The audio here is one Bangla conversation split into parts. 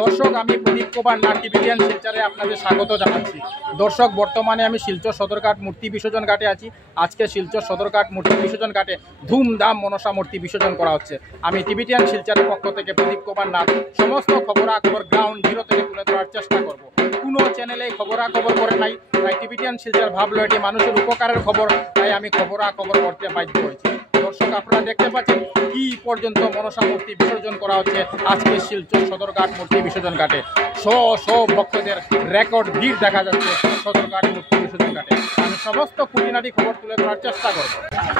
দর্শক, আমি প্রদীপ কুমার নাট্যবিজ্ঞান শিলচরে আপনাদের স্বাগত জানাচ্ছি। দর্শক, বর্তমানে আমি শিলচর সদরঘাট মূর্তি বিসর্জন ঘাটে আছি। আজকে শিলচর সদরঘাট মূর্তি বিসর্জন ঘাটে ধুমধাম মনসা মূর্তি বিসর্জন করা হচ্ছে। আমি টিভিটিয়ান শিলচরের পক্ষ থেকে প্রদীপ কুমার নাথ সমস্ত খবরাখবর গ্রাউন্ড জিরো থেকে তুলে ধরার চেষ্টা করব। কোনো চ্যানেলে খবরাখবর করে নাই, তাই টিভিটিয়ান শিলচর ভাবলো এটি মানুষের উপকারের খবর, তাই আমি খবরাখবর করতে বাধ্য হয়েছি। দর্শক, আপনারা দেখতে পাচ্ছেন কি পর্যন্ত মনসা মূর্তি বিসর্জন করা হচ্ছে আজকে শিলচর সদরঘাট মূর্তি বিসর্জন ঘাটে। শো ভক্তদের রেকর্ড ভিড় দেখা যাচ্ছে সদরঘাট মূর্তি বিসর্জন ঘাটে। আমি সমস্ত খুঁটিনাটি খবর তুলে ধরার চেষ্টা করব।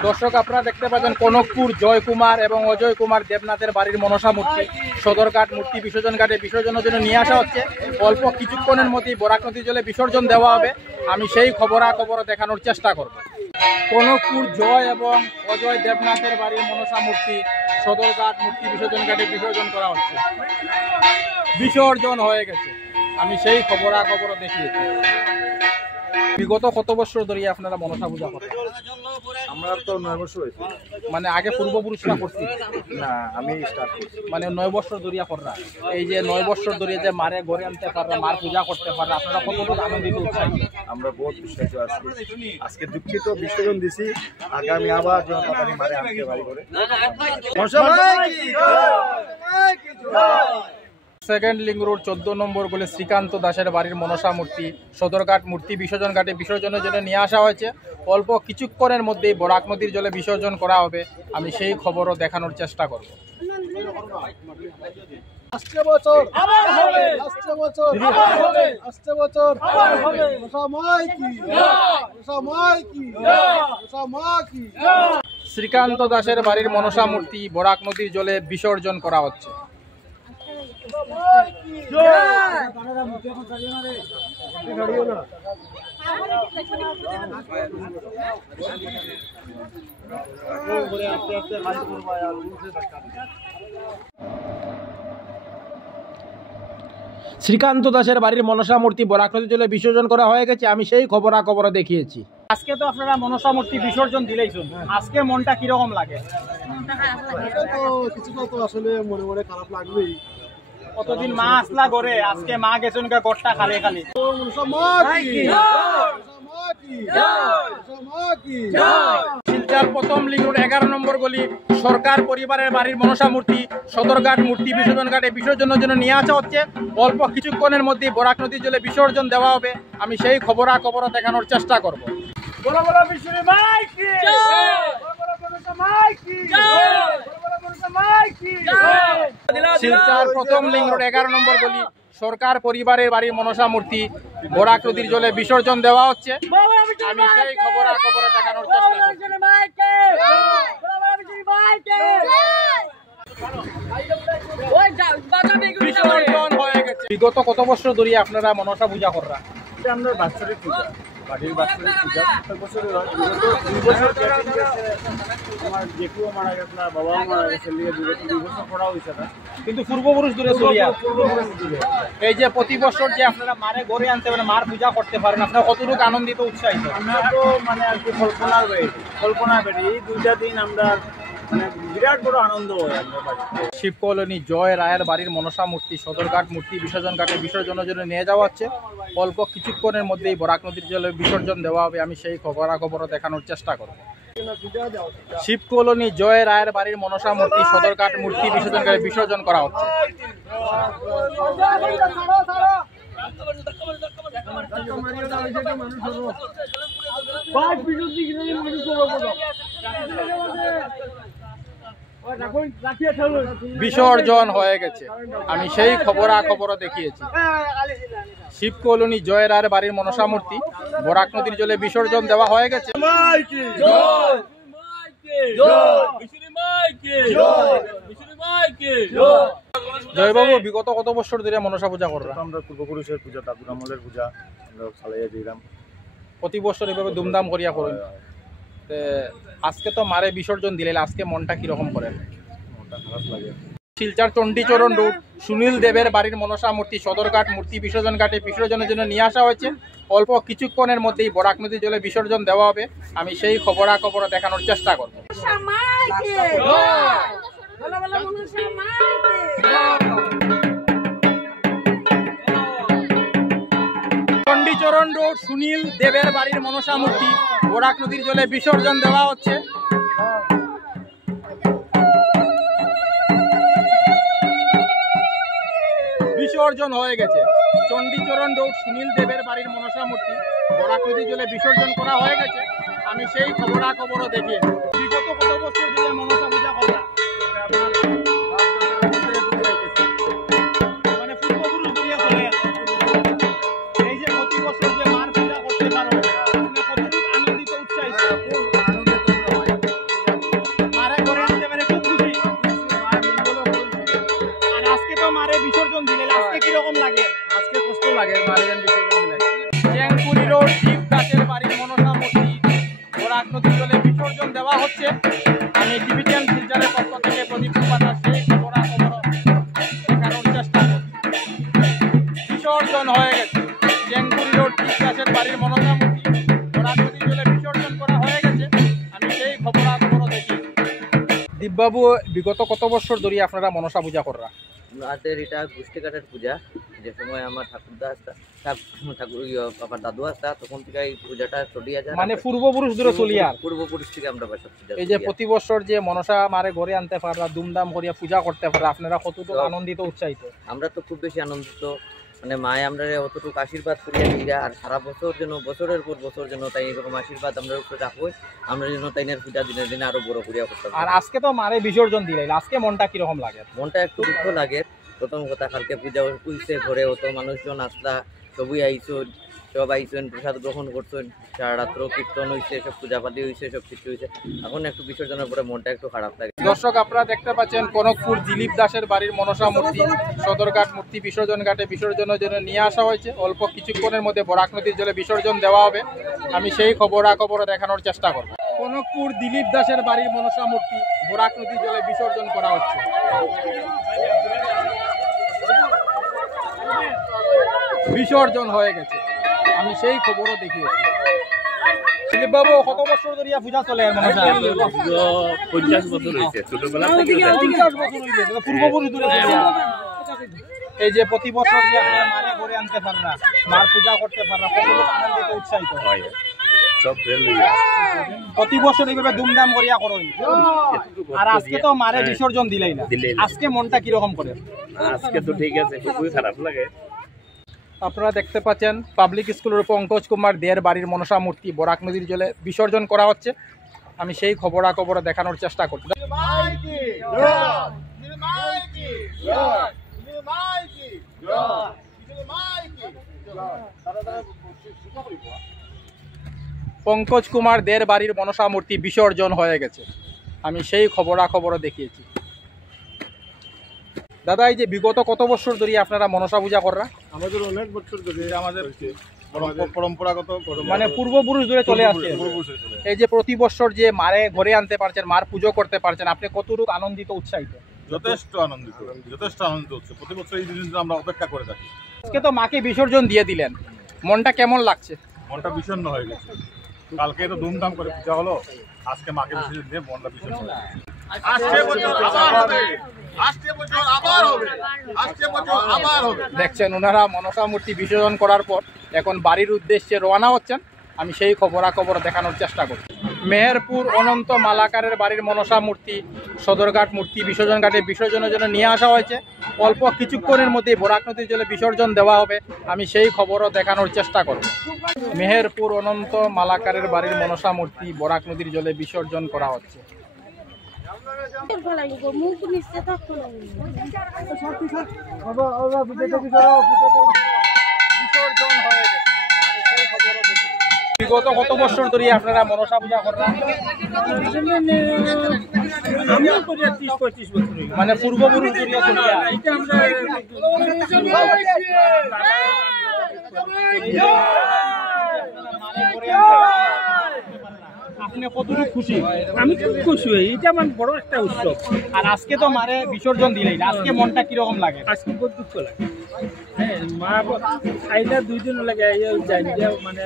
দর্শক, আপনারা দেখতে পাচ্ছেন কনকপুর জয় কুমার এবং অজয় কুমার দেবনাথের বাড়ির মনসা মূর্তি সদরঘাট মূর্তি বিসর্জন ঘাটে বিসর্জনের জন্য নিয়ে আসা হচ্ছে। অল্প কিছুক্ষণের মধ্যেই বরাক নদী জলে বিসর্জন দেওয়া হবে। আমি সেই খবরাখবর দেখানোর চেষ্টা করব। কনকপুর জয় এবং অজয় দেবনাথের বাড়ির মনসা মূর্তি সদরঘাট মূর্তি বিসর্জন ঘাটে বিসর্জন করা হচ্ছে। বিসর্জন হয়ে গেছে। আমি সেই খবরাখবর দেখিয়েছি। বিগত কত বছর ধরে আপনারা মনসা পূজা করেন? আমরা তো 9 বছর হয়েছে। মানে আগে পূর্বপুরুষরা করছি না, আমি স্টার্ট করছি। মানে 9 বছর ধরিয়া কররা। এই যে 9 বছর ধরে যে মারে ঘরে আনতে পাররা, মার পূজা করতে পাররা, আপনারা কতটুকু আনন্দিত উৎসাহিত? আমরা বহুত উৎসাহিত আছি। আজকে দুঃখিত বিসর্জন দিছি, আগামী আবার যেন তাড়াতাড়ি মারে আনতে পারি করে। সেকেন্ড লিঙ্ক রোড 14 নম্বর বলে শ্রীকান্ত দাসের বাড়ির মনসা মূর্তি সদরঘাট মূর্তি বিসর্জন ঘাটে বিসর্জনের জন্য নিয়ে আসা হয়েছে। অল্প কিছুক্ষণের মধ্যেই বরাক নদীর জলে বিসর্জন করা হবে। আমি সেই খবরও দেখানোর চেষ্টা করব। আসছে বছর আবার হবে, আসছে বছর আবার হবে, আসছে বছর আবার হবে। সময় কি সময় কি সময় কি। শ্রীকান্ত দাসের বাড়ির মনসা মূর্তি বরাক নদীর জলে বিসর্জন করা হচ্ছে। শ্রীকান্ত দাসের বাড়ির মনসা মূর্তি বরাক নদীর জলে বিসর্জন করা হয়ে গেছে। আমি সেই খবরাখবর দেখিয়েছি। আজকে তো আপনারা মনসা মূর্তি বিসর্জন দিলেইছেন, আজকে মনটা কিরকম লাগে? কিছুটা তো আসলে মনে মনে খারাপ লাগবেই। কতদিন মা আসলা ঘরে, আজকে মা গেছেন গোটা খালি খালি। শিলচর প্রথম লিঙ্ক রোড 11 নম্বর গলি সরকার পরিবারের বাড়ির মনসা মূর্তি সদরঘাট মূর্তি বিসর্জন ঘাটে বিসর্জনের জন্য নিয়ে আসা হচ্ছে। অল্প কিছুক্ষণের মধ্যে বরাক নদীর জলে বিসর্জন দেওয়া হবে। আমি সেই খবরাখবর দেখানোর চেষ্টা করব। শিলচর প্রথম লিঙ্ক রোড 11 নম্বর গলি সরকার পরিবারের বাড়ির মনসা মূর্তি বরাক নদীর জলে বিসর্জন দেওয়া হচ্ছে। আমি সেই খবরাখবর দেখানোর চেষ্টা করব। বিসর্জন হয়ে গেছে। বিগত কত বছর ধরে আপনারা মনসা পূজা করা? আমরা বাৎসরিক পূজা, বাড়ির বাৎসরিক পূজা প্রত্যেক বছরই হয়। বিগত 2 বছর আমার জেঠুও মারা গেছে, বাবাও মারা গেছে, বিগত 2 বছর পড়া হয়েছে না, কিন্তু পূর্বপুরুষ দূরে চলিয়া পূর্বপুরুষ দূরে। এই যে প্রতি বছর যে আপনারা মারে ঘরে আনতে পারেন, মার পূজা করতে পারেন, আপনারা কতটুকু আনন্দিত উৎসাহিত? আমরা তো মানে আর কি কল্পনার বেড়ে এই 2টা দিন আমরা মানে বিরাট বড় আনন্দ হয় আমরা বাড়িতে। শিব কলোনি জয় রায়ের বাড়ির মনসা মূর্তি সদরঘাট মূর্তি বিসর্জন ঘাটে বিসর্জনের জন্য নিয়ে যাওয়া হচ্ছে। অল্প কিছুক্ষণের মধ্যেই বরাক নদীর জলে বিসর্জন দেওয়া হবে। আমি সেই খবরাখবর দেখানোর চেষ্টা করব। শিব কলোনি জয় রায়ের বাড়ির মনসা মূর্তি সদরঘাট মূর্তি বিসর্জন ঘাটে বিসর্জন করা হচ্ছে। বিসর্জন হয়ে গেছে। আমি সেই খবরাখবর দেখিয়েছি। শিব কলোনি জয় রায়ের বাড়ির মনসা মূর্তি বরাক নদীর জলে বিসর্জন দেওয়া হয়ে গেছে। জয়বাবু, বিগত কত বছর ধরে মনসা পূজা করা? আমরা পূর্বপুরুষের পূজা, দাদুর আমলের পূজা আমরা চালাইয়া দিলাম। প্রতি বছর এভাবে ধুমধাম করিয়া করেন। আজকে তো মারে বিসর্জন দিলে, আজকে মনটা কিরকম করেন? মনটা খারাপ লাগে। শিলচর চণ্ডীচরণ রোড সুনীল দেবের বাড়ির মনসা মূর্তি সদরঘাট মূর্তি বিসর্জন ঘাটে বিসর্জনের জন্য নিয়ে আসা হয়েছে। অল্প কিছুক্ষণের মধ্যেই বরাক নদীর জলে বিসর্জন দেওয়া হবে। আমি সেই খবরাখবর দেখানোর চেষ্টা করব। চণ্ডীচরণ রোড সুনীল দেবের বাড়ির মনসা মূর্তি বরাক নদীর জলে বিসর্জন দেওয়া হচ্ছে। বিসর্জন হয়ে গেছে। চণ্ডীচরণ রোড সুনীল দেবের বাড়ির মনসা মূর্তি বরাক নদীর জলে বিসর্জন করা হয়ে গেছে। আমি সেই খবরাখবরও দেখি। বিগত কত বছর ধরে মনসা পূজা করা? মানে পূর্বপুরুষ ধরে চলে আসছে। এই যে প্রতি বছর যে মার পূজা করতে পারো, আপনি কতটুকু আনন্দিত উৎসাহিত? মারে করে আনতে পারে খুব খুশি। আর আজকে তো মারে বিসর্জন দিলে, আজকে কিরকম লাগে? আজকে কষ্ট লাগে মারে বিসর্জন দিলে। চেংপুরি রোড শিব দাসের বাড়ির মনসা মূর্তি বরাক নদীর জলে বিসর্জন দেওয়া হচ্ছে। আমি ডিভিশন শিলচরের পক্ষ থেকে প্রদীপ কুমার সেই খবরাখবর দেখানোর চেষ্টা করছি। বিসর্জন হয়ে গেছে। চেংপুরি রোড শিব দাসের বাড়ির মনসা মূর্তি বরাক নদীর জলে বিসর্জন করা হয়ে গেছে। আমি সেই খবরাখবরও দেখি। দীপবাবু, বিগত কত বছর ধরে আপনারা মনসা পূজা করা? আমাদের এটা গোষ্ঠীঘাটের পূজা। যে সময় আমার ঠাকুরদা আসতা, ঠাকুর আমার দাদু আসতা, তখন থেকে এই পূজাটা চলিয়ে যায়। মানে পূর্বপুরুষ ধরে চলিয়া? পূর্বপুরুষ থেকে আমরা বাসা পূজা। এই যে প্রতি বছর যে মনসা মারে ঘরে আনতে পারা, দুমদাম করিয়া পূজা করতে পারা, আপনারা কতটুকু আনন্দিত উৎসাহিত? আমরা তো খুব বেশি আনন্দিত। মানে মায়ে আমরা অতটুকু আশীর্বাদ করিয়া দিই, আর সারা বছর যেন বছরের পর বছর যেন তাই এরকম আশীর্বাদ আমরা উপরে রাখবই। আমরা যেন তাইনের পূজা দিনে দিনে আরো বড় করিয়া করতাম। আর আজকে তো মারে বিসর্জন দিলাইল, আজকে মনটা কিরকম লাগে? মনটা একটু দুঃখ লাগে। প্রথম কথা, কালকে পূজা হইছে, ঘরে অত মানুষজন আসলা, সবই আইসন, সব আইসন, প্রসাদ গ্রহণ করছেন, সারা রাত্র কীর্তন হয়েছে, সব পূজাপাতি হয়েছে, সব কিছু হয়েছে। এখন একটু বিসর্জনের পরে মনটা একটু খারাপ লাগে। দর্শক, আপনারা দেখতে পাচ্ছেন কনকপুর দিলীপ দাসের বাড়ির মনসা মূর্তি সদরঘাট মূর্তি বিসর্জন ঘাটে বিসর্জনের জন্য নিয়ে আসা হয়েছে। অল্প কিছুক্ষণের মধ্যে বরাক নদীর জলে বিসর্জন দেওয়া হবে। আমি সেই খবরাখবর দেখানোর চেষ্টা করব। কনকপুর দিলীপ দাসের বাড়ির মনসা মূর্তি বরাক নদীর জলে বিসর্জন করা হচ্ছে। বিসর্জন হয়ে গেছে। আমি সেই খবরও দেখিয়েছি। দিলীপ বাবু, কত বছর ধরে পূজা চলে? 50 বছর হয়েছে, ছোটবেলা থেকে। 50 বছর হয়েছে, পূর্বপুরুষ ধরে চলে। এই যে প্রতি বছর যে আপনি মারে ঘরে আনতে পাররা, মার পূজা করতে পাররা, কতটুকু আনন্দিত উৎসাহিত? হয় সব ফেল প্রতি বছর এইভাবে দুমদাম করিয়া করুন। আর আজকে তো মারে বিসর্জন দিলেই না, আজকে মনটা কিরকম করে? আজকে তো ঠিক আছে, খুবই খারাপ লাগে। আপনারা দেখতে পাচ্ছেন পাবলিক স্কুলের পঙ্কজ কুমার দের বাড়ির মনসা মূর্তি বরাক নদীর জলে বিসর্জন করা হচ্ছে। আমি সেই খবরাখবর দেখানোর চেষ্টা করছি। পঙ্কজ কুমার দের বাড়ির মনসা মূর্তি বিসর্জন হয়ে গেছে। আমি সেই খবরাখবরও দেখিয়েছি। দাদা, এই যে বিগত কত বছর ধরে আপনারা মনসা পূজা করা? আমাদের অনেক বছর ধরে আমাদের পরম্পরাগত, মানে পূর্বপুরুষ ধরে চলে আসছে। এই যে প্রতি বছর যে মারে ঘরে আনতে পারছেন, মার পুজো করতে পারছেন, আপনি কতটুকু আনন্দিত উৎসাহিত? যথেষ্ট আনন্দিত হচ্ছে। প্রতি বছর এই দিনটা আমরা অপেক্ষা করে থাকি। আজকে তো মাকে বিসর্জন দিয়ে দিলেন, মনটা কেমন লাগছে? মনটা বিষণ্ণ হয়ে গেছে। কালকে তো ধুমধাম করে পূজা হলো, আজকে মাকে বিসর্জন দিয়ে মনটা বিষণ্ণ হয়ে গেছে। দেখছেন ওনারা মনসা মূর্তি বিসর্জন করার পর এখন বাড়ির উদ্দেশ্যে রওনা হচ্ছেন। আমি সেই খবরাখবর দেখানোর চেষ্টা করছি। মেহেরপুর অনন্ত মালাকারের বাড়ির মনসা মূর্তি সদরঘাট মূর্তি বিসর্জন ঘাটে বিসর্জনের জন্য নিয়ে আসা হয়েছে। অল্প কিছুক্ষণের মধ্যে বরাক নদীর জলে বিসর্জন দেওয়া হবে। আমি সেই খবরও দেখানোর চেষ্টা করব। মেহেরপুর অনন্ত মালাকারের বাড়ির মনসা মূর্তি বরাক নদীর জলে বিসর্জন করা হচ্ছে। বিসর্জন হয়ে গেছে। বিগত কত বছর ধরে আপনারা মনসা পূজা করেন? মানে পূর্বপুরুষ ধরিয়া চলিয়া? আপনি কতটুকু খুশি? আমি খুব খুশি হই, এটা আমার বড় একটা উৎসব। আর আজকে তো মারে বিসর্জন দিলেই, আজকে মনটা কিরকম লাগে? আজকে খুব দুঃখ লাগে। হ্যাঁ, মা আইলা 2 দিন লাগে, মানে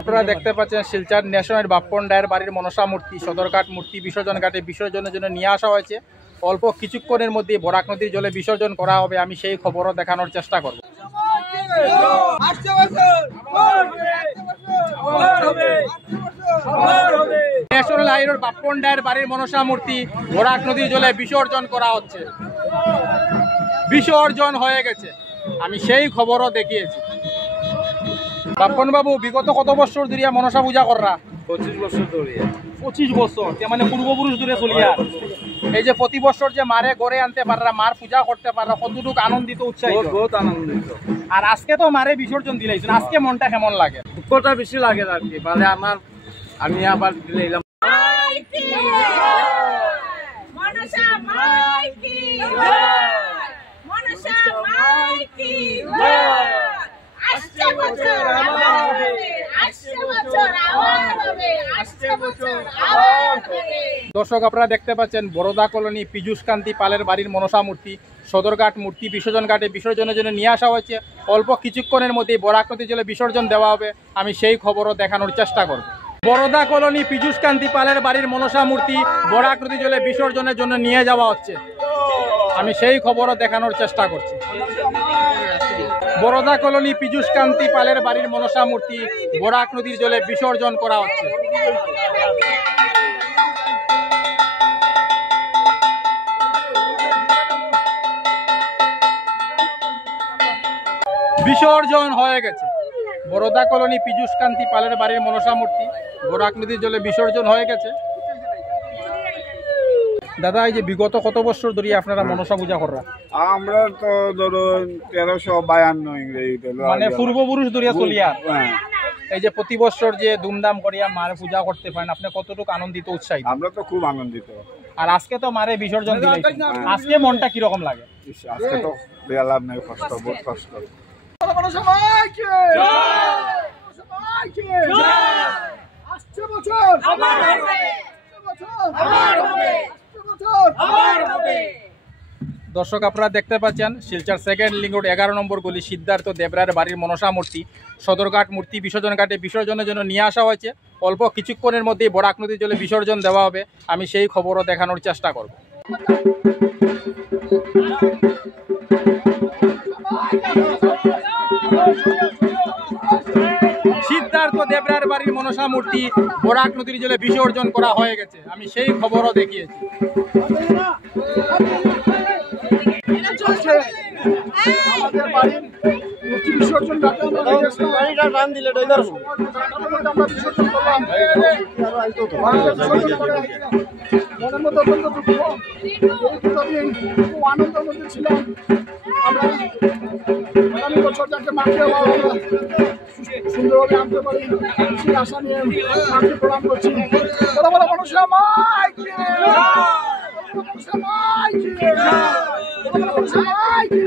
আপনারা দেখতে পাচ্ছেন শিলচর ন্যাশনাল বাপ্পন ডায়ের বাড়ির মনসা মূর্তি সদরঘাট মূর্তি বিসর্জন ঘাটে বিসর্জনের জন্য নিয়ে আসা হয়েছে। অল্প কিছুক্ষণের মধ্যে বরাক নদীর জলে বিসর্জন করা হবে। আমি সেই খবরও দেখানোর চেষ্টা করব। ন্যাশনাল হাইরোড বাপ্পন ডায়ের বাড়ির মনসা মূর্তি বরাক নদীর জলে বিসর্জন করা হচ্ছে। বিসর্জন হয়ে গেছে, আমি সেই খবরও দেখিয়েছি। বাপ্পন বাবু, বিগত কত বছর ধরিয়া মনসা পূজা কররা? 25 বছর ধরে। 25 বছর, মানে পূর্বপুরুষ ধরে চলিয়া। এই যে প্রতি বছর যে মারে গড়ে আনতে পাররা, মার পূজা করতে পাররা, কতটুকু আনন্দিত উৎসাহিত? বহুত আনন্দিত। আর আজকে তো মারে বিসর্জন দিলাইছেন, আজকে মনটা কেমন লাগে? দুঃখটা বেশি লাগে আর কি, মানে আমি আবার দিলাম। দর্শক, আপনারা দেখতে পাচ্ছেন বরোদা কলোনি পীযুষ কান্তি পালের বাড়ির মনসা মূর্তি সদরঘাট মূর্তি বিসর্জন ঘাটে বিসর্জনের জন্য নিয়ে আসা হয়েছে। অল্প কিছুক্ষণের মধ্যেই বরাক নদী জলে বিসর্জন দেওয়া হবে, আমি সেই খবরও দেখানোর চেষ্টা করব। বরোদা কলোনি পীযুষ কান্তি পালের বাড়ির মনসা মূর্তি বরাক নদী জলে বিসর্জনের জন্য নিয়ে যাওয়া হচ্ছে, আমি সেই খবরও দেখানোর চেষ্টা করছি। বরোদা কলোনি পীযুষ কান্তি পালের বাড়ির মনসা মূর্তি বরাক নদীর জলে বিসর্জন করা হচ্ছে। বিসর্জন হয়ে গেছে। বরোদা কলোনি পীযুষ কান্তি পালের বাড়ির মনসা মূর্তি বরাক নদীর জলে বিসর্জন হয়ে গেছে। দাদা, এই যে বিগত কত বছর ধরে আপনারা মনসা পূজা করা? আমরা তো ধরুন 1352 ইংরেজিতে, মানে পূর্বপুরুষ ধরিয়া চলিয়া। এই যে প্রতি বছর যে ধুমধাম করিয়া মারে পূজা করতে পারেন, আপনি কতটুকু আনন্দিত উৎসাহিত? আমরা তো খুব আনন্দিত। আর আজকে তো মারে বিসর্জন দিলাইছেন, আজকে মনটা কিরকম লাগে? আজকে তো বেলা নেই, কষ্ট, বহুত কষ্ট। দর্শক, আপনারা দেখতে পাচ্ছেন শিলচর সেকেন্ড লিঙ্ক রোড 11 নম্বর গলি সিদ্ধার্থ দেবরায়ের বাড়ির মনসা মূর্তি সদরঘাট মূর্তি বিসর্জন ঘাটে বিসর্জনের জন্য নিয়ে আসা হয়েছে। অল্প কিছুক্ষণের মধ্যেই বরাক নদীর জলে বিসর্জন দেওয়া হবে, আমি সেই খবরও দেখানোর চেষ্টা করব। সিদ্ধার্থ দেবরায়ের বাড়ির মনসা মূর্তি বরাক নদীর জলে বিসর্জন করা হয়ে গেছে, আমি সেই খবরও দেখিয়েছি। আমাদের বাড়ির মূর্তি বিসর্জন ঘাটে আমরা বিসর্জন করলাম। মনের মধ্যে অত্যন্ত দুঃখ, দীর্ঘদিন খুব আনন্দের মধ্যে ছিলাম। আমরা আগামী বছর যাকে মাকে সুন্দরভাবে আনতে পারি সেই আশা নিয়ে মাকে প্রণাম করছি। বড় বড় মনসা মাইকে, মনসা মাইকে, মনসা মাইকে।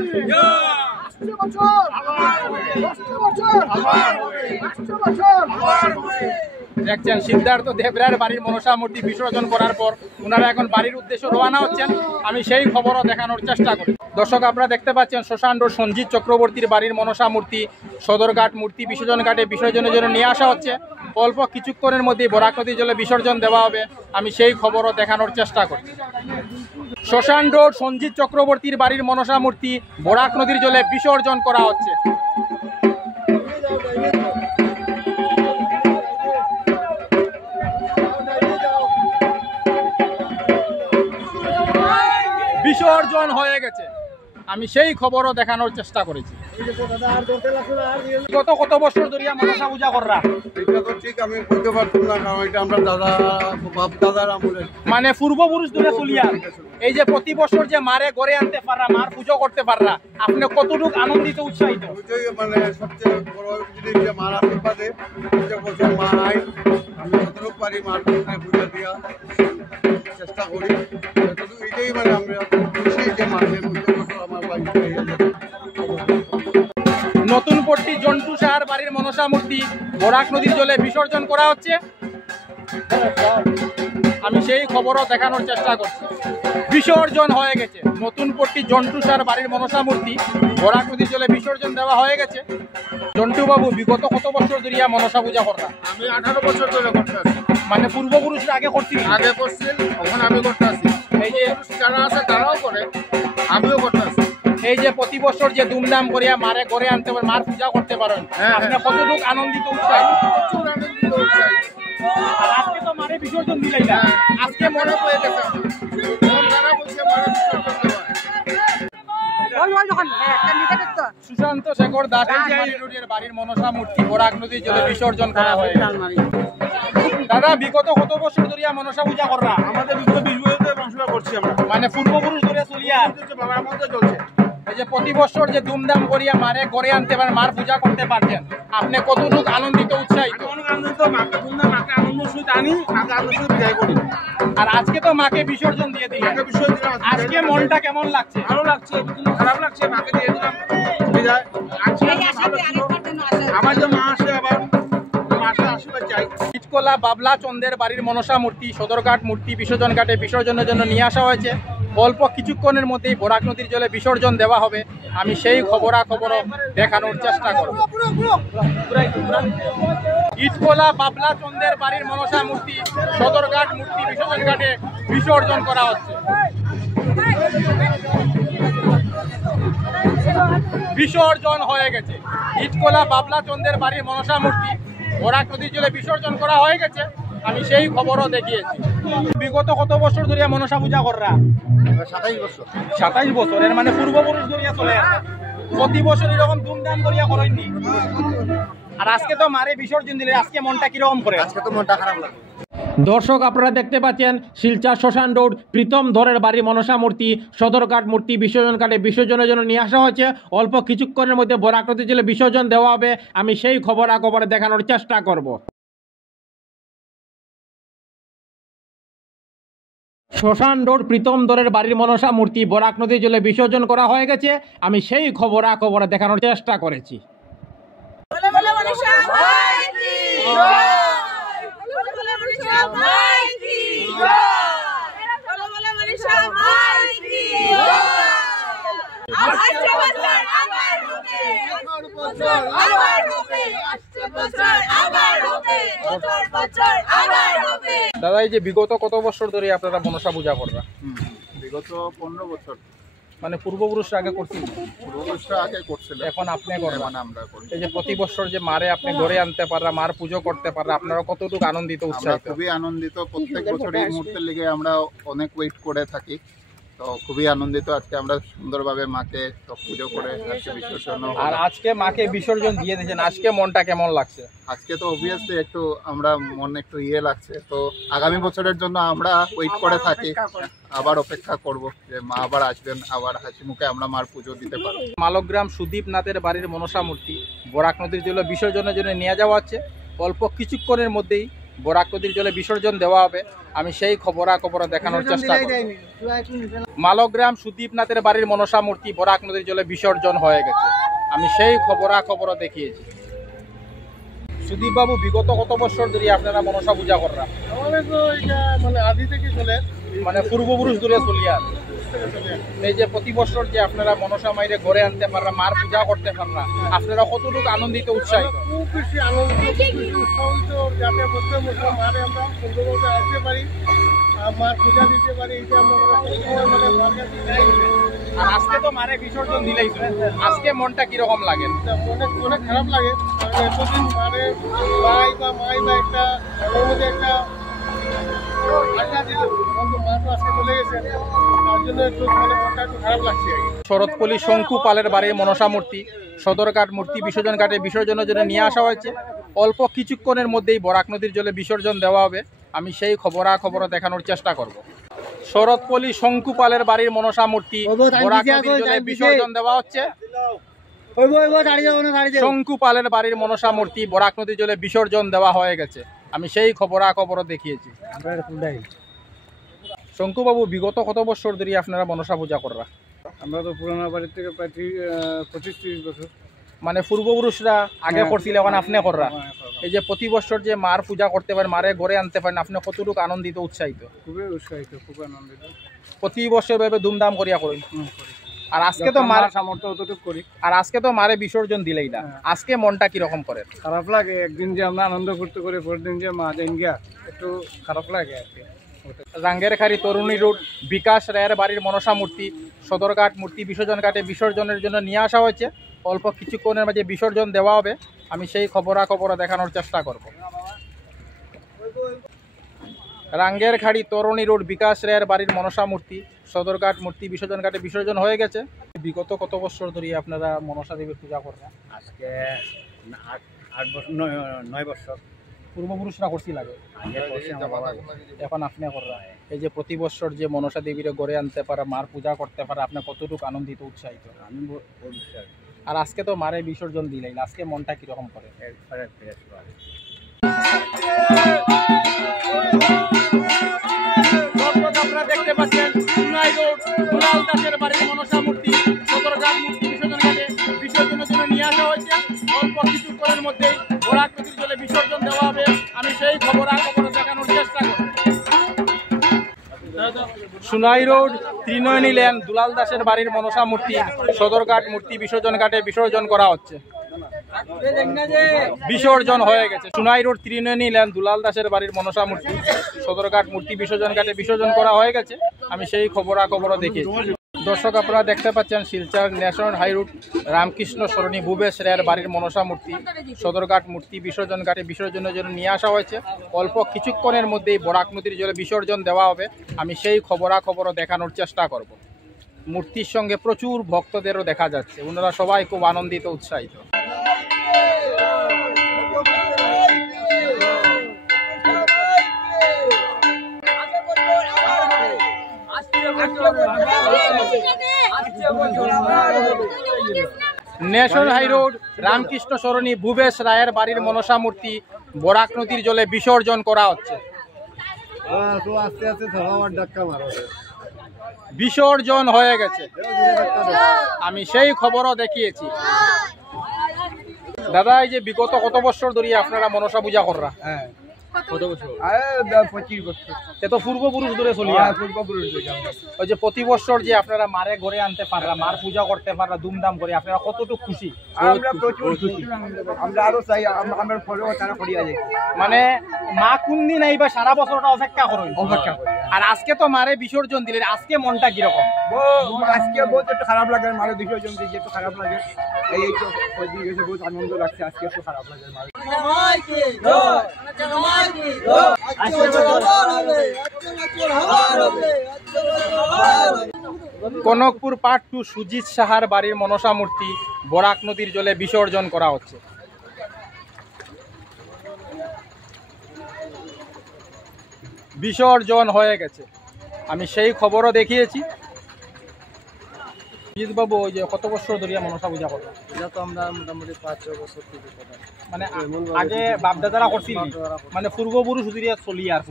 আসছে বছর, আসছে বছর, আসছে বছর। দেখছেন সিদ্ধার্থ দেবরায়ের বাড়ির মনসা মূর্তি বিসর্জন করার পর ওনারা এখন বাড়ির উদ্দেশ্যে রওনা হচ্ছেন, আমি সেই খবরও দেখানোর চেষ্টা করি। দর্শক, আপনারা দেখতে পাচ্ছেন শ্মশান রোড সঞ্জিত চক্রবর্তীর বাড়ির মনসা মূর্তি সদরঘাট মূর্তি বিসর্জন ঘাটে বিসর্জনের জন্য নিয়ে আসা হচ্ছে। অল্প কিছুক্ষণের মধ্যেই বরাক নদীর জলে বিসর্জন দেওয়া হবে, আমি সেই খবরও দেখানোর চেষ্টা করি। শ্মশান রোড সঞ্জিত চক্রবর্তীর বাড়ির মনসা মূর্তি বরাক নদীর জলে বিসর্জন করা হচ্ছে। বিসর্জন হয়ে গেছে, আমি সেই খবরও দেখানোর চেষ্টা করেছি। কত কত বছর ধরিয়া মনসা পূজা কররা? এটা তো ঠিক আমি বলতে পারতাম না, কারণ এটা আমরা দাদা বাপ দাদার আমলের, মানে পূর্বপুরুষ ধরে চলিয়া। এই যে প্রতি বছর যে মারে গড়ে আনতে পাররা, মার পুজো করতে পাররা, আপনি কতটুকু আনন্দিত উৎসাহিত? মানে সবচেয়ে বড় জিনিস যে মার আশীর্বাদে প্রত্যেক বছর মা আই, আমি যতটুকু পারি মার পূজা দিয়া চেষ্টা করি। এটাই মানে আমরা খুশি যে মাঝে প্রত্যেক বছর আমার বাড়িতে। নতুন পট্টি জন্টু সাহার বাড়ির মনসা মূর্তি বরাক নদীর জলে বিসর্জন করা হচ্ছে, আমি সেই খবরও দেখানোর চেষ্টা করছি। বিসর্জন হয়ে গেছে, নতুন পট্টি জন্টু সাহার বাড়ির মনসা মূর্তি বরাক নদীর জলে বিসর্জন দেওয়া হয়ে গেছে। জন্টু বাবু, বিগত কত বছর ধরিয়া মনসা পূজা করতাম? আমি 18 বছর ধরে করতে আছি। মানে পূর্বপুরুষরা আগে করছিল? আগে করছিল, এখন আমি করতে আছি। এই যে যারা আছে তারাও করে, আমিও করতে আছি। এই যে প্রতি বছর যে ধুমধাম করিয়া মারে ঘরে আনতে পারেন, মার পূজা করতে পারেন, আপনি কতটুকু আনন্দিত উৎসাহিত? আর আজকে তো মারে বিসর্জন দিলেই না, আজকে মনে হয়ে গেছে সুশান্ত শেখর দাস বাড়ির মনসা মূর্তি বরাক নদীর জলে বিসর্জন করা হয়। দাদা বিগত কত বছর ধরিয়া মনসা পূজা করা? আমাদের বিগত 20 বছর ধরে মনসা করছি আমরা। মানে পূর্বপুরুষ ধরে চলিয়া বাবার মধ্যে চলছে। এই যে প্রতি বছর যে ধুমধাম করিয়া মারে ঘরে আনতে পারেন, মার পূজা করতে পারছেন, আপনি কতটুকু আনন্দিত উৎসাহিত? অনেক আনন্দিত, মাকে ধুমধাম মাকে আনন্দ সহিত আনি, মাকে আনন্দ সহিত বিদায় করি। আর আজকে তো মাকে বিসর্জন দিয়ে দিলেন, মাকে বিসর্জন দিলাম। আজকে মনটা কেমন লাগছে? ভালো লাগছে, কিন্তু খারাপ লাগছে, মাকে দিয়ে দিলাম বিদায়। আজকে ভালো ছিল। আমার যে মা আসে আবার মাসে আশীর্বাদ চাই। ইটকলা বাবলা চন্দের বাড়ির মনসা মূর্তি সদরঘাট মূর্তি বিসর্জন ঘাটে বিসর্জনের জন্য নিয়ে আসা হয়েছে। অল্প কিছুক্ষণের মধ্যেই বরাক নদীর জলে বিসর্জন দেওয়া হবে। আমি সেই খবর দেখানোর চেষ্টা করব। ইটকলা বাবলা চন্দের বাড়ির মনসা মূর্তি সদরঘাট মূর্তি বিসর্জন ঘাটে বিসর্জন করা হচ্ছে। বিসর্জন হয়ে গেছে। ইটকলা বাবলা চন্দের বাড়ির মনসা মূর্তি বরাক নদীর জলে বিসর্জন করা হয়ে গেছে। আমি সেই খবরও দেখিয়েছি। বিগত কত বছর ধরিয়া মনসা পূজা কররা? 27 বছর। 27 বছর, এর মানে পূর্বপুরুষ ধরিয়া চলে আসে। প্রতি বছর এরকম ধুমধাম করিয়া করেননি? আর আজকে তো মারে বিসর্জন দিলে, আজকে মনটা কিরকম করে? আজকে তো মনটা খারাপ লাগে। দর্শক আপনারা দেখতে পাচ্ছেন শিলচর শ্মশান রোড প্রীতম ধরের বাড়ি মনসা মূর্তি সদরঘাট মূর্তি বিসর্জন ঘাটে বিসর্জনের জন্য নিয়ে আসা হয়েছে। অল্প কিছুক্ষণের মধ্যে বরাক নদীর জলে বিসর্জন দেওয়া হবে। আমি সেই খবরে দেখানোর চেষ্টা করব। শ্মশান রোড প্রীতম ধরের বাড়ির মনসা মূর্তি বরাক নদীর জলে বিসর্জন করা হয়ে গেছে। আমি সেই খবরে দেখানোর চেষ্টা করেছি। দাদা এই যে বিগত কত বছর ধরে আপনারা মনসা পূজা কররা? বিগত 15 বছর। মানে পূর্বপুরুষরা আগে করছিল, পূর্বপুরুষরা আগে করছিল, এখন আপনি করেন। মানে আমরা করি। এই যে প্রতি বছর যে মারে আপনি ঘরে আনতে পাররা, মার পুজো করতে পাররা, আপনারা কতটুকু আনন্দিত আমরা উৎসাহিত? খুবই আনন্দিত। প্রত্যেক বছর এই মুহূর্তের লেগে আমরা অনেক ওয়েট করে থাকি। তো খুবই আনন্দিত। আজকে আমরা সুন্দরভাবে মাকে সব পুজো করে আজকে বিসর্জন হলো। আর আজকে মাকে বিসর্জন দিয়ে দিয়েছেন, আজকে মনটা কেমন লাগছে? আজকে তো অবভিয়াসলি একটু আমরা মন একটু লাগছে। তো আগামী বছরের জন্য আমরা ওয়েট করে থাকি, আবার অপেক্ষা করব যে মা আবার আসবেন, আবার হাসি মুখে আমরা মার পুজো দিতে পারবো। মালগ্রাম সুদীপ নাথের বাড়ির মনসা মূর্তি বরাক নদীর জলে বিসর্জনের জন্য নিয়ে যাওয়া হচ্ছে। অল্প কিছুক্ষণের মধ্যেই বরাক নদীর জলে বিসর্জন দেওয়া হবে। আমি সেই খবরে দেখানোর চেষ্টা করব। মালগ্রাম সুদীপ নাথের বাড়ির মনসা মূর্তি বরাক নদীর জলে বিসর্জন হয়ে গেছে। আমি সেই খবরে দেখিয়েছি। সুদীপ বাবু বিগত কত বছর ধরে আপনারা মনসা পূজা কররা? আমাদের তো এটা মানে আদি থেকে চলে, মানে পূর্বপুরুষ ধরে চলিয়া। এই যে প্রতি বছর যে আপনারা মনসা মাইরে ঘরে আনতে পাররা, মার পূজা করতে পাররা, আপনারা কতটুকু আনন্দিত উৎসাহিত? খুব বেশি আনন্দিত, খুব বেশি উৎসাহিত, যাতে বছর বছর মারে আমরা সুন্দরভাবে আসতে পারি আর মার পূজা দিতে পারি। এটা আমরা মানে মার কাছে চাই। আর আজকে তো মারে বিসর্জন দিলেই, আজকে মনটা কিরকম লাগে? অনেক অনেক খারাপ লাগে। কারণ এতদিন মারে ভাই বা মাই বা একটা ওর মধ্যে একটা আশা দিল, কিন্তু মা তো আজকে চলে গেছে, তার জন্য একটু মানে মনটা একটু খারাপ লাগছে। শরৎপল্লী শঙ্কু পালের বাড়ির মনসা মূর্তি সদরঘাট মূর্তি বিসর্জন ঘাটে বিসর্জনের জন্য নিয়ে আসা হয়েছে। অল্প কিছুক্ষণের মধ্যেই বরাক নদীর জলে বিসর্জন দেওয়া হবে। আমি সেই খবরে দেখানোর চেষ্টা করব। শরৎপল্লী শঙ্কু পালের বাড়ির মনসা মূর্তি বরাক নদীর জলে বিসর্জন দেওয়া হচ্ছে। শঙ্কু পালের বাড়ির মনসা মূর্তি বরাক নদীর জলে বিসর্জন দেওয়া হয়ে গেছে। আমি সেই খবরে দেখিয়েছি। শঙ্কু বাবু বিগত কত বছর ধরে আপনারা মনসা পূজা কররা? আমরা তো পুরানো বাড়ির থেকে প্রায় 25-30 বছর। মানে পূর্বপুরুষরা আগে করছিল, এখন আপনি কররা। এই যে প্রতি বছর যে মার পূজা করতে পারেন, মারে ঘরে আনতে পারেন, আপনি কতটুকু আনন্দিত উৎসাহিত? খুবই উৎসাহিত, খুব আনন্দিত। প্রতি বছর ভাবে ধুমধাম করিয়া করেন। আর আজকে তো মার সামর্থ্য অতটুকু করি। আর আজকে তো মারে বিসর্জন দিলেই না, আজকে মনটা কিরকম করে? খারাপ লাগে। একদিন যে আমরা আনন্দ করতে করে পরের দিন যে মা দেন গিয়া, একটু খারাপ লাগে আর কি। রাঙ্গেরখাড়ি তরুণী রোড বিকাশ রায়ের বাড়ির মনসা মূর্তি সদরঘাট মূর্তি বিসর্জন ঘাটে বিসর্জনের জন্য নিয়ে আসা হয়েছে। অল্প কিছুক্ষণের মাঝে বিসর্জন দেওয়া হবে, আমি সেই খবরাখবর দেখানোর চেষ্টা করব। রাঙ্গেরখাড়ি তরুণী রোড বিকাশ রায়ের বাড়ির মনসা মূর্তি সদরঘাট মূর্তি বিসর্জন ঘাটে বিসর্জন হয়ে গেছে। বিগত কত বছর ধরে আপনারা মনসা দেবীর পূজা করেন? আজকে 9 বছর পূর্বপুরুষরা করছি লাগে, এখন আপনি করা। এই যে প্রতি বছর যে মনসা দেবীর গড়ে আনতে পারে, মার পূজা করতে পারে, আপনি কতটুকু আনন্দিত উৎসাহিত? আমি বিশ্বাস আর আজকে তো মারে বিসর্জন দিলেই, আজকে মনটা কিরকম করে? একবারে ফ্রেশ হয়। আপনারা দেখতে পাচ্ছেন সুনাই রোড দুলাল দাসের বাড়ির মনসা মূর্তি সদরঘাট মূর্তি বিসর্জন ঘাটে বিসর্জনের জন্য নিয়ে আসা হয়েছে। অল্প কিছুক্ষণের মধ্যেই বরাক নদীর জলে বিসর্জন দেওয়া হবে, আমি সেই খবরাখবর দেখানোর চেষ্টা করব। সুনাই রোড ত্রিনয়নী লেন দুলাল দাসের বাড়ির মনসা মূর্তি সদরঘাট মূর্তি বিসর্জন ঘাটে বিসর্জন করা হচ্ছে। বিসর্জন হয়ে গেছে। সুনাই রোড ত্রিনয়নী লেন দুলাল দাসের বাড়ির মনসা মূর্তি সদরঘাট মূর্তি বিসর্জন ঘাটে বিসর্জন করা হয়ে গেছে, আমি সেই খবরাখবর দেখি। দর্শক আপনারা দেখতে পাচ্ছেন শিলচর ন্যাশনাল হাইরোড রামকৃষ্ণ সরণি ভূবেশ রায়ের বাড়ির মনসা মূর্তি সদরঘাট মূর্তি বিসর্জন ঘাটে বিসর্জনের জন্য নিয়ে আসা হয়েছে। অল্প কিছুক্ষণের মধ্যেই বরাক নদীর জলে বিসর্জন দেওয়া হবে, আমি সেই খবরাখবর দেখানোর চেষ্টা করব। মূর্তির সঙ্গে প্রচুর ভক্তদেরও দেখা যাচ্ছে, ওনারা সবাই খুব আনন্দিত উৎসাহিত। ন্যাশনাল হাইরোড রামকৃষ্ণ সরণি ভূবেশ রায়ের বাড়ির মনসা মূর্তি বরাক নদীর জলে বিসর্জন করা হচ্ছে। বিসর্জন হয়ে গেছে, আমি সেই খবরও দেখিয়েছি। দাদা, এই যে বিগত কত বছর ধরে আপনারা মনসা পূজা করা? কত বছর? 25 বছর। সে তো পূর্বপুরুষ ধরে চলি। ওই যে প্রতি বছর যে আপনারা মারে ঘরে আনতে পারলা, মার পূজা করতে পারলা ধুমধাম করে, আপনারা কতটুকু খুশি? আমরা প্রচুর খুশি। আমরা আরো চাই আমরা ফলো তারা করিয়া যাই। মানে মা কোন দিন আইবা সারা বছরটা অপেক্ষা করুন। আর আজকে তো মারে বিসর্জন দিলেন, আজকে মনটা কিরকম? আজকে বহুত একটু খারাপ লাগে, মারে বিসর্জন দিয়েছে একটু খারাপ লাগে। এই তো বহুত আনন্দ লাগছে, আজকে একটু খারাপ লাগে। কনকপুর পার্ট 2 সুজিত সাহার বাড়ির মনসা মূর্তি বরাক নদীর জলে বিসর্জন করা হচ্ছে। বিসর্জন হয়ে গেছে, আমি সেই খবরও দেখিয়েছি। বাবু, ওই যে কত বছর ধরে মনসা পূজা করো? এটা তো আমরা মোটামুটি 5-6 বছর থেকে করি। মানে আগে বাপদাদারা করছিল, মানে পূর্বপুরুষ ধরে চলি আর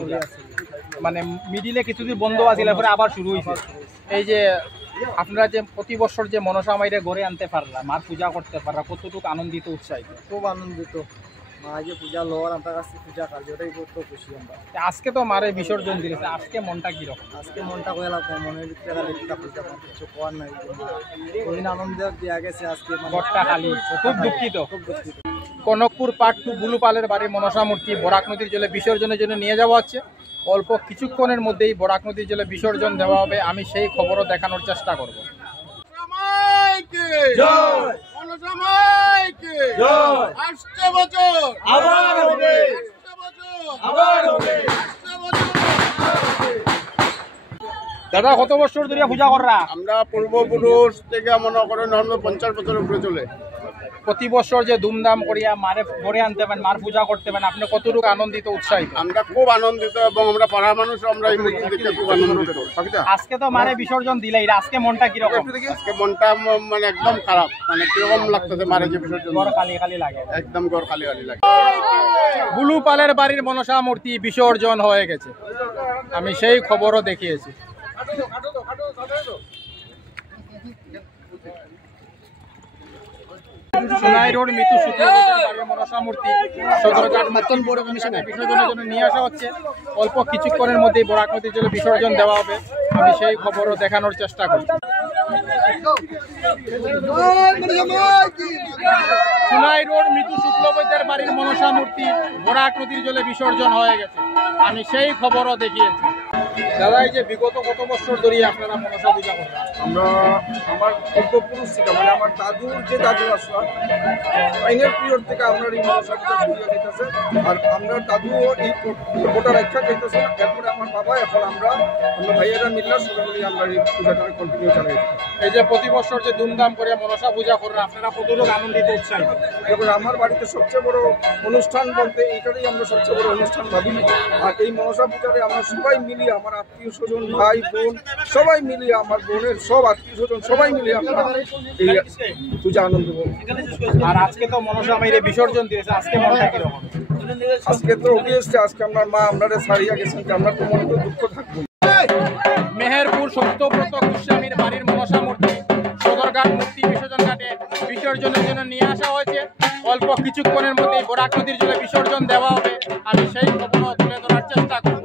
মানে মিডিলে কিছুদিন বন্ধ আছিল, পরে আবার শুরু হয়েছে। এই যে আপনারা যে প্রতি বছর যে মনসা মাইরে ঘরে আনতে পারলা, মার পূজা করতে পারলা, কতটুকু আনন্দিত উৎসাহিত? খুব আনন্দিত। মা যে পূজা লওয়ার আমার কাছে পূজা কার্য, ওটাই বহুত খুশি আমরা। আজকে তো মারে বিসর্জন দিয়েছে, আজকে মনটা কিরকম? আজকে মনটা কইলা মনের ভিতরে একটা পূজা কিছু কোয়ার নাই, ওই আনন্দ দেওয়া গেছে আজকে। ঘরটা খালি, খুব দুঃখিত। কনকপুর পার্ট 2 বুলুপালের বাড়ির মনসা মূর্তি বরাক নদীর জলে বিসর্জনের জন্য নিয়ে যাওয়া হচ্ছে। অল্প কিছুক্ষণের মধ্যেই বরাক নদীর জলে বিসর্জন দেওয়া হবে, আমি সেই খবরও দেখানোর চেষ্টা করব। দাদা, কত বছর ধরে পূজা করা? আমরা পূর্বপুরুষ থেকে মনে করেন 50 বছরের উপরে চলে। প্রতি বছর যে ধুমধাম করিয়া মারে ঘরে আনতে পারেন, মার পূজা করতে পারেন, আপনি কতটুকু আনন্দিত উৎসাহিত? আমরা খুব আনন্দিত এবং আমরা পাড়া মানুষ আমরা এই মূর্তি দেখে খুব আনন্দিত। আজকে তো মারে বিসর্জন দিলাই, আজকে মনটা কিরকম? আজকে মনটা মানে একদম খারাপ, মানে কিরকম লাগতেছে মারে যে বিসর্জন, ঘর খালি খালি লাগে, একদম ঘর খালি খালি লাগে। বুলুপালের বাড়ির মনসা মূর্তি বিসর্জন হয়ে গেছে, আমি সেই খবরও দেখিয়েছি। সোনাই রোড মিতু শুক্লবৈদ্যের মনসা মূর্তি সদরঘাট মতন বড় কমিশনে বিসর্জনের জন্য নিয়ে আসা হচ্ছে। অল্প কিছুক্ষণের মধ্যেই বরাক নদীর জলে বিসর্জন দেওয়া হবে, আমি সেই খবরও দেখানোর চেষ্টা করছি। সোনাই রোড মিতু শুক্লবৈদ্যের বাড়ির মনসা মূর্তি বরাক নদীর জলে বিসর্জন হয়ে গেছে, আমি সেই খবরও দেখিয়েছি। দাদা এই যে বিগত কত বছর ধরে আপনারা মনসা পূজা করেন? আমরা আমার পূর্বপুরুষ থেকে মানে আমার দাদুর যে দাদু আসলো আইনের পিরিয়ড থেকে আমরা এই মনসা পূজা শুরু দিতেছে আর আমরা দাদুও এই গোটা রক্ষা করতেছে। এরপরে আমার বাবা এখন আমরা ভাইয়েরা মিললে সবাই মিলে আমরা এই পূজাটা কন্টিনিউ চালাই। এই যে প্রতি বছর যে ধুমধাম করে মনসা পূজা করেন আপনারা কতটুকু আনন্দিত উৎসাহিত? এবার আমার বাড়িতে সবচেয়ে বড় অনুষ্ঠান বলতে এইটারই আমরা সবচেয়ে বড় অনুষ্ঠান ভাবি। আর এই মনসা পূজারে আমরা সবাই মিলিয়ে আমার আত্মীয় স্বজন ভাই বোন সবাই মিলিয়ে আমার বোনের সব আত্মীয় স্বজন সবাই মিলিয়ে আমরা এই পূজা আনন্দ করি। আর আজকে তো মনসা মাইরে বিসর্জন দিয়েছে, আজকে মনটা কিরকম? আজকে তো অবভিয়াসলি আজকে আমার মা আমরা ছাড়িয়ে গেছেন, আমরা তো মনে তো দুঃখ থাকবো। মেহেরপুর সত্যব্রত গোস্বামীর বাড়ির মনসা মূর্তি সদরঘাট মূর্তি বিসর্জন ঘাটে বিসর্জনের জন্য নিয়ে আসা হয়েছে। অল্প কিছুক্ষণের মধ্যেই বরাক নদীর জলে বিসর্জন দেওয়া হবে। আমি সেই খবর তুলে ধরার চেষ্টা করব।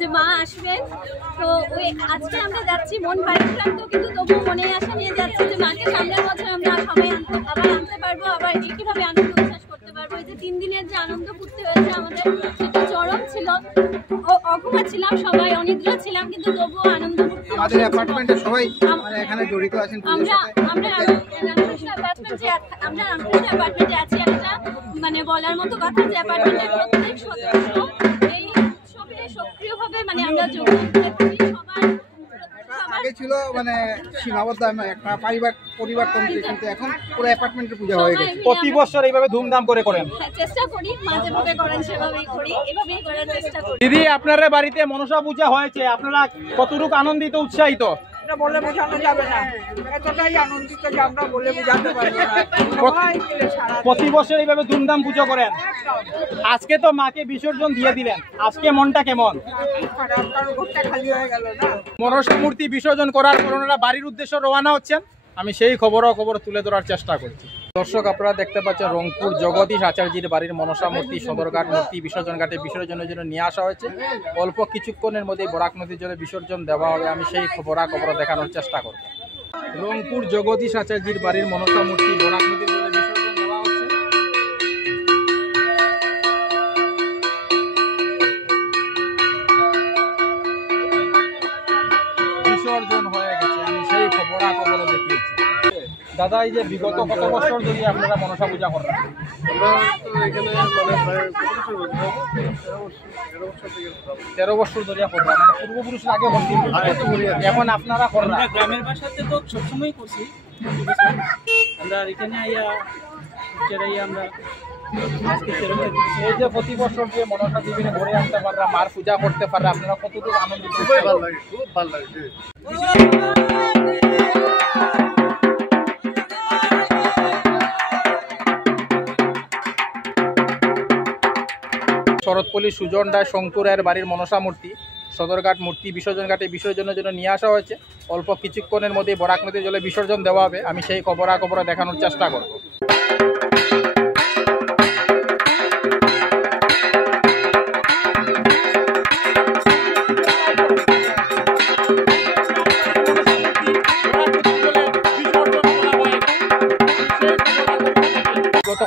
যে মা আসবেন, তো ওই আজকে আমরা যাচ্ছি মন বাইরে লাগতো, কিন্তু তবু মনে আশা নিয়ে যাচ্ছি যে মাকে সামনের বছর আমরা সবাই আবার আনতে পারবো, আবার একইভাবে আনন্দ উচ্ছ্বাস করতে পারবো। এই যে 3 দিনের যে আনন্দ ফুর্তি হয়েছে আমাদের, সেটা চরম ছিল। অঘুমা ছিলাম, সবাই অনিদ্রা ছিলাম, কিন্তু তবুও আনন্দ ফুর্তি। আমাদের অ্যাপার্টমেন্টে সবাই মানে এখানে জড়িত আছেন। আমরা অ্যাপার্টমেন্টে আছি। একটা মানে বলার মতো কথা যে অ্যাপার্টমেন্টের প্রত্যেক সদস্য এই উৎসবে সক্রিয়ভাবে মানে আমরা যোগ দিতে থাকি। আগে ছিল মানে সীমাবদ্ধ একটা পরিবারতন্ত্রে, কিন্তু এখন পুরো অ্যাপার্টমেন্টের পূজা হয়ে গেছে। প্রতি বছর এইভাবে ধুমধাম করে করেন? হ্যাঁ, চেষ্টা করি, মা যেভাবে করেন সেভাবেই করি, এভাবেই করার চেষ্টা করি। দিদি, আপনার বাড়িতে মনসা পূজা হয়েছে, আপনারা কতটুকু আনন্দিত উৎসাহিত? বলে বোঝানো যাবে না, এতটাই আনন্দিত যে আমরা বলে বোঝাতে পারবো না। প্রতি বছর এইভাবে ধুমধাম পুজো করেন, আজকে তো মাকে বিসর্জন দিয়ে দিলেন, আজকে মনটা কেমন? খারাপ, কারণ ঘরটা খালি হয়ে গেল না। মনসা মূর্তি বিসর্জন করার পর ওনারা বাড়ির উদ্দেশ্যে রওনা হচ্ছেন। আমি সেই খবর তুলে ধরার চেষ্টা করছি। দর্শক, আপনারা দেখতে পাচ্ছেন রংপুর জগদীশ আচার্যের বাড়ির মনসা মূর্তি সদরঘাট মূর্তি বিসর্জন ঘাটে বিসর্জনের জন্য নিয়ে আসা হয়েছে। অল্প কিছুক্ষণের মধ্যে বরাক নদীর জলে বিসর্জন দেওয়া হবে। আমি সেই খবর দেখানোর চেষ্টা করব। রংপুর জগদীশ আচার্যের বাড়ির মনসা মূর্তি বরাক নদীর জলে বিসর্জন দেওয়া হচ্ছে। বিসর্জন হয়ে গেছে, আমি সেই খবর দেখিয়েছি। দাদা, এই যে বিগত কত বছর ধরে আপনারা মনসা পূজা করেন? আমরা তো এখানে মানে প্রায় 13 বছর ধরে করেন, মানে পূর্বপুরুষ আগে করতেন, এখন আপনারা করেন? আমরা গ্রামের ভাষাতে তো সবসময় করছি, আমরা এখানে আইয়া আমরা এই যে প্রতি বছর যে মনসা দেবীকে ঘরে আনতে পাররা, মার পূজা করতে পাররা, আপনারা কতটুকু আনন্দিত? খুবই ভালো লাগে, খুব ভালো লাগে। শরৎপল্লী সুজন রায় শঙ্কু রায়ের বাড়ির মনসা মূর্তি সদরঘাট মূর্তি বিসর্জন ঘাটে বিসর্জনের জন্য নিয়ে আসা হয়েছে। অল্প কিছুক্ষণের মধ্যে বরাক নদীর জলে বিসর্জন দেওয়া হবে। আমি সেই খবর দেখানোর চেষ্টা করব।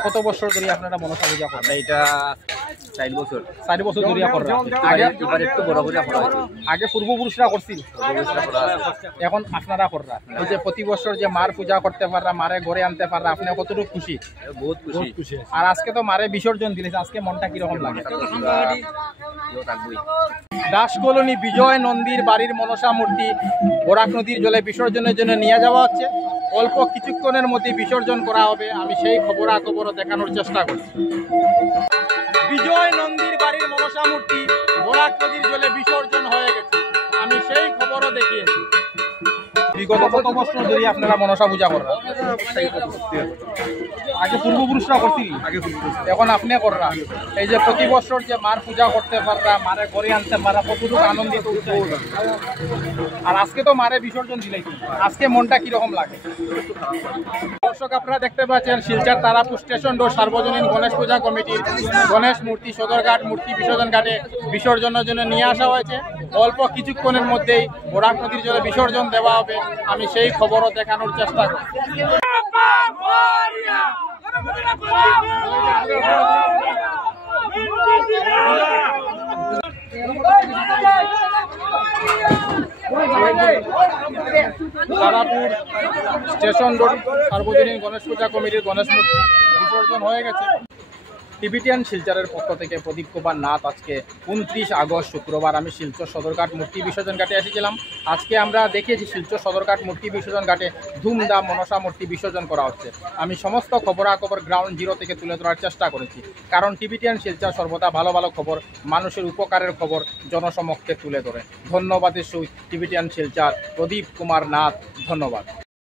কত বছর ধরে আপনারা মনসা পূজা করেন? এটা 4 বছর 4 বছর ধরিয়া কররা আগে এবার একটু বড় করে করা হয়েছে। আগে পূর্বপুরুষরা করছিল এখন আপনারা কররা এই যে প্রতি বছর যে মার পূজা করতে পাররা মারে ঘরে আনতে পাররা আপনি কতটুকু খুশি? বহুত খুশি। আর আজকে তো মারে বিসর্জন দিলেছে আজকে মনটা কিরকম লাগে? থাকবই। দাস কলোনি বিজয় নন্দীর বাড়ির মনসা মূর্তি বরাক নদীর জলে বিসর্জনের জন্য নিয়ে যাওয়া হচ্ছে। অল্প কিছুক্ষণের মধ্যে বিসর্জন করা হবে। আমি সেই খবরাখবর দেখানোর চেষ্টা করছি। বিজয় নন্দীর বাড়ির মনসা মূর্তি বরাক নদীর জলে বিসর্জন হয়ে গেছে। আমি সেই খবরও দেখিয়েছি। বিগত কত বছর ধরে আপনারা মনসা পূজা করেন? আগে পূর্বপুরুষরা করছিল, এখন আপনি কররা। এই যে প্রতি বছর যে মার পূজা করতে পাররা মারে ঘরে আনতে পাররা কতটুকু আনন্দিত আর আজকে তো মারে বিসর্জন দিলেই আজকে মনটা কিরকম লাগে? দর্শক আপনারা দেখতে পাচ্ছেন শিলচর তারাপুর স্টেশন রোড সার্বজনীন গণেশ পূজা কমিটির গণেশ মূর্তি সদরঘাট মূর্তি বিসর্জন ঘাটে বিসর্জনের জন্য নিয়ে আসা হয়েছে। অল্প কিছুক্ষণের মধ্যেই বরাক নদীর জলে বিসর্জন দেওয়া হবে। আমি সেই খবরও দেখানোর চেষ্টা করি। তারাপুর স্টেশন রোড সার্বজনীন গণেশ পূজা কমিটির গণেশ মূর্তি বিসর্জন হয়ে গেছে। টিবিটিয়ান শিলচরের পক্ষ থেকে প্রদীপ কুমার নাথ। আজকে 29 আগস্ট শুক্রবার আমি শিলচর সদরঘাট মূর্তি বিসর্জন ঘাটে এসেছিলাম। আজকে আমরা দেখেছি শিলচর সদরঘাট মূর্তি বিসর্জন ঘাটে ধুমধাম মনসা মূর্তি বিসর্জন করা হচ্ছে। আমি সমস্ত খবরাখবর গ্রাউন্ড জিরো থেকে তুলে ধরার চেষ্টা করেছি, কারণ টিবিটিয়ান শিলচর সর্বদা ভালো ভালো খবর, মানুষের উপকারের খবর জনসমক্ষে তুলে ধরে। ধন্যবাদের সহিত টিবিটিয়ান শিলচর প্রদীপ কুমার নাথ। ধন্যবাদ।